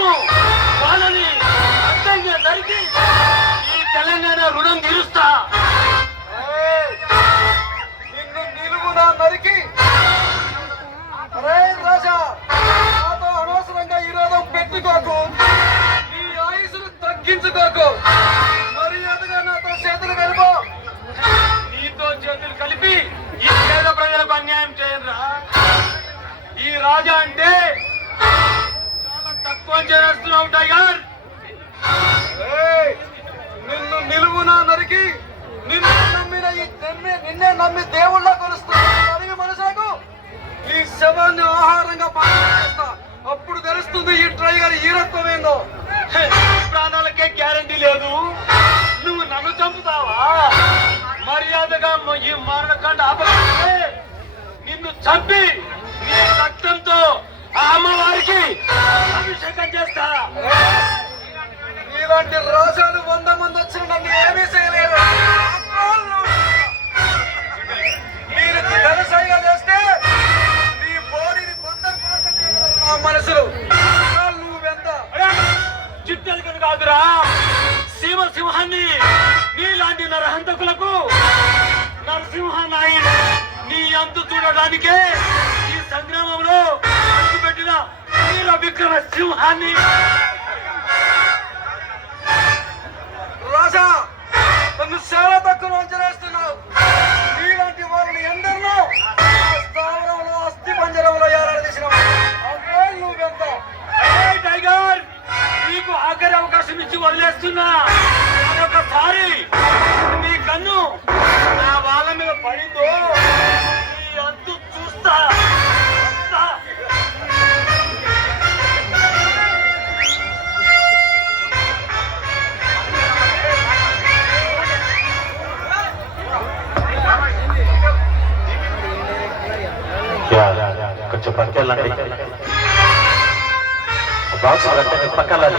నిన్ను వాళ్ళని అర్థంగా నరికి ఈ తెలంగాణ రుణం తీరుస్తా. నిన్ను నిలువునా నరికి. అరే రాజా, నాతో అనవసరంగా ఈరోజు పెట్టుకోకు, నీ ఆయుసును తగ్గించుకోకు. మర్యాదగా నాతో చేతులు కలిపో. నీతో చేతులు కలిపి ఈ పేద ప్రజలకు అన్యాయం చేయరా. ఈ రాజా అంటే చాలా తక్కువ చేస్తున్నావు టైగర్. నిన్ను నిలువునా నరికి నిన్నే నమ్మి దేవుళ్ళ కొలుస్తున్నాను అడిగి మనసులకు ఈ శవాన్ని ఆహారంగా పాటిస్తా. అప్పుడు తెలుస్తుంది ఈ టైగర్ ఈరత్వం ఏందో. ప్రాణాలకే గ్యారంటీ లేదు, నువ్వు నన్ను చంపుతావా? మర్యాదగా ఈ మరణకాండ ఆపకపోతే నిన్ను చంపి నీ రక్తంతో ఆ అమ్మవారికి అభిషేకం చేస్తా. ఇలాంటి రాజాలు 100 మంది వచ్చిన నన్ను ఏమీ చేయలేరు. మీరు ధనసైగా చేస్తే నీ బోడిని బందరు పాత్ర చేయగలరు నా మనసులు. నువ్వెంత చిట్టెలుకను కాదురా, సింహాన్ని నీలాంటి నరహంతకులకు నరసింహనాయుడు నీ అంతు చూడడానికే ఈ సంగ్రామంలో పెట్టిన వీర విక్రమ సింహాన్ని. రాజా, నన్ను చాలా తక్కువ అంచనేస్తున్నావు. నీలాంటి వాళ్ళని ఎందరినో స్థావరంలో అస్థి పంజరంలో ఏలాడదీసిన నువ్వెంత. టైగర్, నీకు ఆఖరి అవకాశం ఇచ్చి వదిలేస్తున్నా. ఒకసారి నీ కన్ను నా వాళ్ళ మీద పడిందో నీ అంతు చూస్తా. కొంచెం పక్కకెళ్ళండి, బాక్స్ పక్కకెళ్ళాలి.